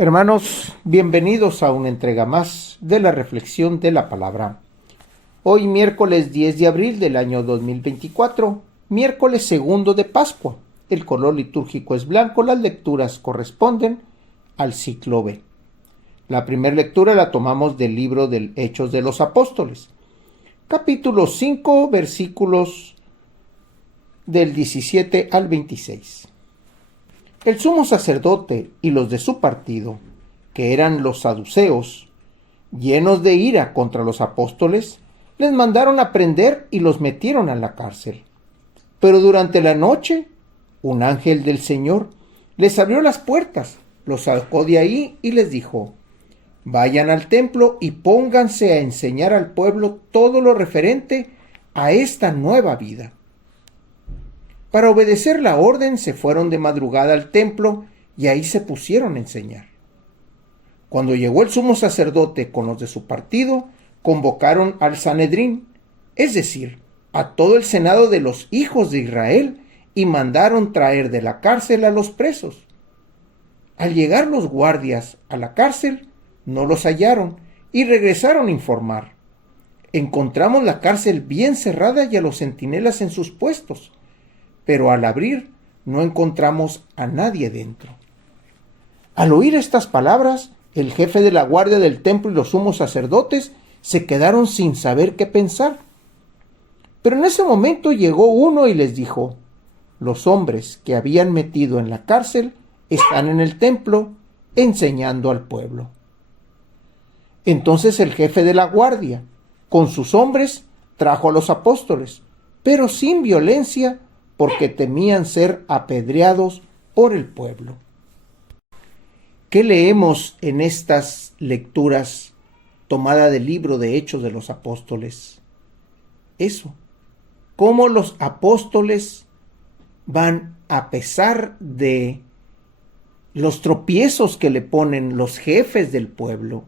Hermanos, bienvenidos a una entrega más de la reflexión de la palabra. Hoy miércoles 10 de abril del año 2024, miércoles segundo de Pascua. El color litúrgico es blanco, las lecturas corresponden al ciclo B. La primera lectura la tomamos del libro de Hechos de los Apóstoles, capítulo 5, versículos del 17 al 26. El sumo sacerdote y los de su partido, que eran los saduceos, llenos de ira contra los apóstoles, les mandaron a prender y los metieron en la cárcel. Pero durante la noche, un ángel del Señor les abrió las puertas, los sacó de ahí y les dijo: vayan al templo y pónganse a enseñar al pueblo todo lo referente a esta nueva vida. Para obedecer la orden se fueron de madrugada al templo y ahí se pusieron a enseñar. Cuando llegó el sumo sacerdote con los de su partido, convocaron al Sanedrín, es decir, a todo el senado de los hijos de Israel, y mandaron traer de la cárcel a los presos. Al llegar los guardias a la cárcel, no los hallaron y regresaron a informar: encontramos la cárcel bien cerrada y a los centinelas en sus puestos, pero al abrir no encontramos a nadie dentro. Al oír estas palabras, el jefe de la guardia del templo y los sumos sacerdotes se quedaron sin saber qué pensar. Pero en ese momento llegó uno y les dijo: los hombres que habían metido en la cárcel están en el templo enseñando al pueblo. Entonces el jefe de la guardia, con sus hombres, trajo a los apóstoles, pero sin violencia, porque temían ser apedreados por el pueblo. ¿Qué leemos en estas lecturas tomada del libro de Hechos de los Apóstoles? Eso, cómo los apóstoles van, a pesar de los tropiezos que le ponen los jefes del pueblo,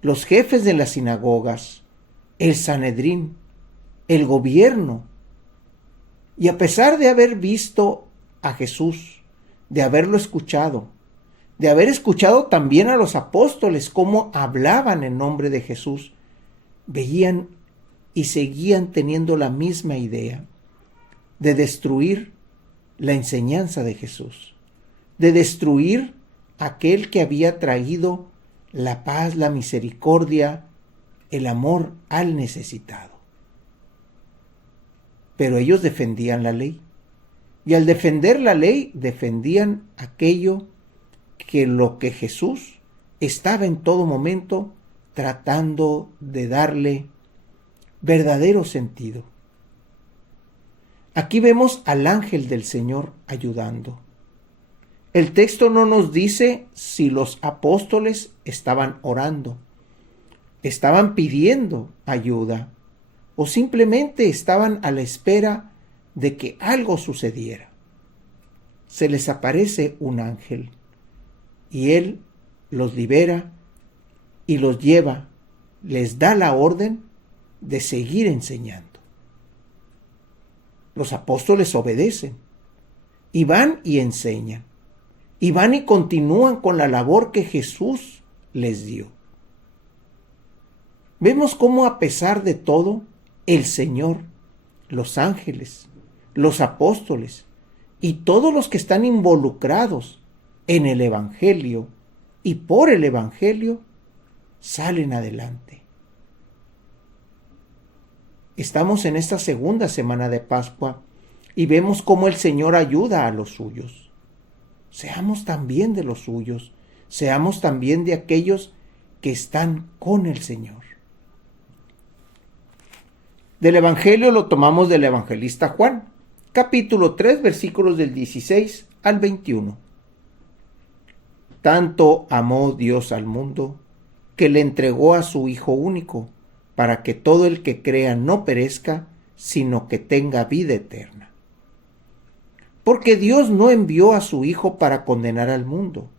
los jefes de las sinagogas, el Sanedrín, el gobierno, y a pesar de haber visto a Jesús, de haberlo escuchado, de haber escuchado también a los apóstoles cómo hablaban en nombre de Jesús, veían y seguían teniendo la misma idea de destruir la enseñanza de Jesús, de destruir aquel que había traído la paz, la misericordia, el amor al necesitado. Pero ellos defendían la ley, y al defender la ley defendían aquello que lo que Jesús estaba en todo momento tratando de darle verdadero sentido. Aquí vemos al ángel del Señor ayudando. El texto no nos dice si los apóstoles estaban orando, estaban pidiendo ayuda, o simplemente estaban a la espera de que algo sucediera. Se les aparece un ángel y él los libera y los lleva, les da la orden de seguir enseñando. Los apóstoles obedecen y van y enseñan, y van y continúan con la labor que Jesús les dio. Vemos cómo, a pesar de todo, el Señor, los ángeles, los apóstoles y todos los que están involucrados en el Evangelio y por el Evangelio salen adelante. Estamos en esta segunda semana de Pascua y vemos cómo el Señor ayuda a los suyos. Seamos también de los suyos, seamos también de aquellos que están con el Señor. Del Evangelio lo tomamos del evangelista Juan, capítulo 3, versículos del 16 al 21. Tanto amó Dios al mundo, que le entregó a su Hijo único, para que todo el que crea no perezca, sino que tenga vida eterna. Porque Dios no envió a su Hijo para condenar al mundo,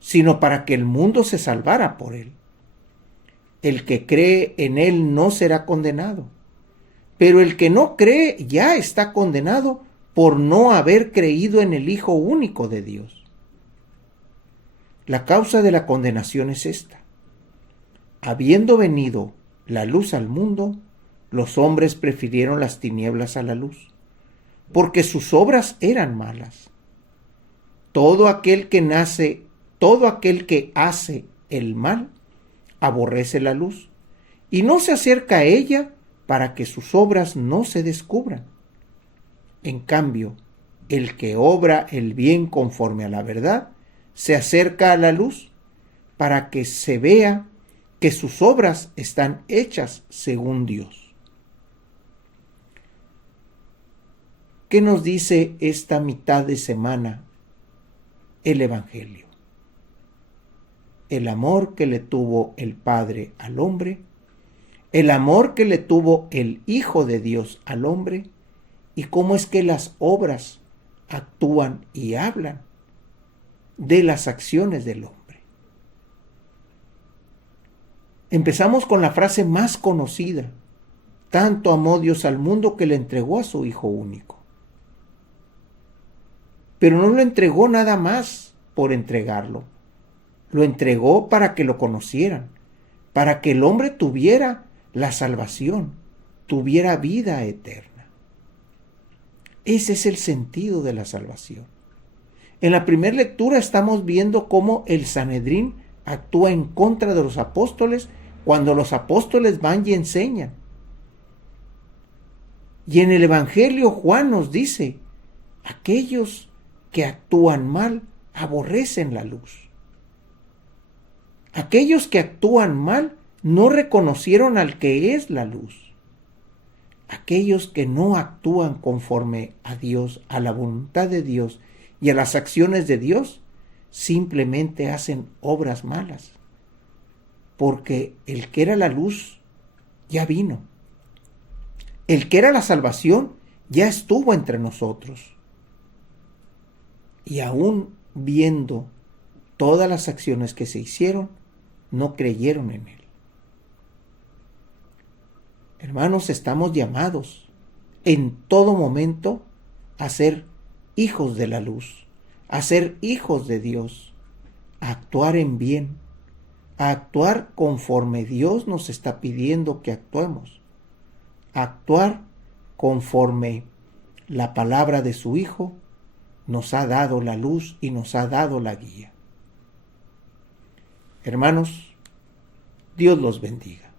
sino para que el mundo se salvara por él. El que cree en él no será condenado, pero el que no cree ya está condenado por no haber creído en el Hijo único de Dios. La causa de la condenación es esta: habiendo venido la luz al mundo, los hombres prefirieron las tinieblas a la luz, porque sus obras eran malas. Todo aquel que hace el mal, aborrece la luz, y no se acerca a ella para que sus obras no se descubran. En cambio, el que obra el bien conforme a la verdad, se acerca a la luz, para que se vea que sus obras están hechas según Dios. ¿Qué nos dice esta mitad de semana el Evangelio? El amor que le tuvo el Padre al hombre, el amor que le tuvo el Hijo de Dios al hombre, y cómo es que las obras actúan y hablan de las acciones del hombre. Empezamos con la frase más conocida: tanto amó Dios al mundo que le entregó a su Hijo único. Pero no lo entregó nada más por entregarlo. Lo entregó para que lo conocieran, para que el hombre tuviera la salvación, tuviera vida eterna. Ese es el sentido de la salvación. En la primera lectura estamos viendo cómo el Sanedrín actúa en contra de los apóstoles cuando los apóstoles van y enseñan. Y en el Evangelio Juan nos dice: aquellos que actúan mal aborrecen la luz. Aquellos que actúan mal no reconocieron al que es la luz. Aquellos que no actúan conforme a Dios, a la voluntad de Dios y a las acciones de Dios, simplemente hacen obras malas. Porque el que era la luz ya vino. El que era la salvación ya estuvo entre nosotros. Y aún viendo todas las acciones que se hicieron, no creyeron en él. Hermanos, estamos llamados en todo momento a ser hijos de la luz, a ser hijos de Dios, a actuar en bien, a actuar conforme Dios nos está pidiendo que actuemos, a actuar conforme la palabra de su Hijo nos ha dado la luz y nos ha dado la guía. Hermanos, Dios los bendiga.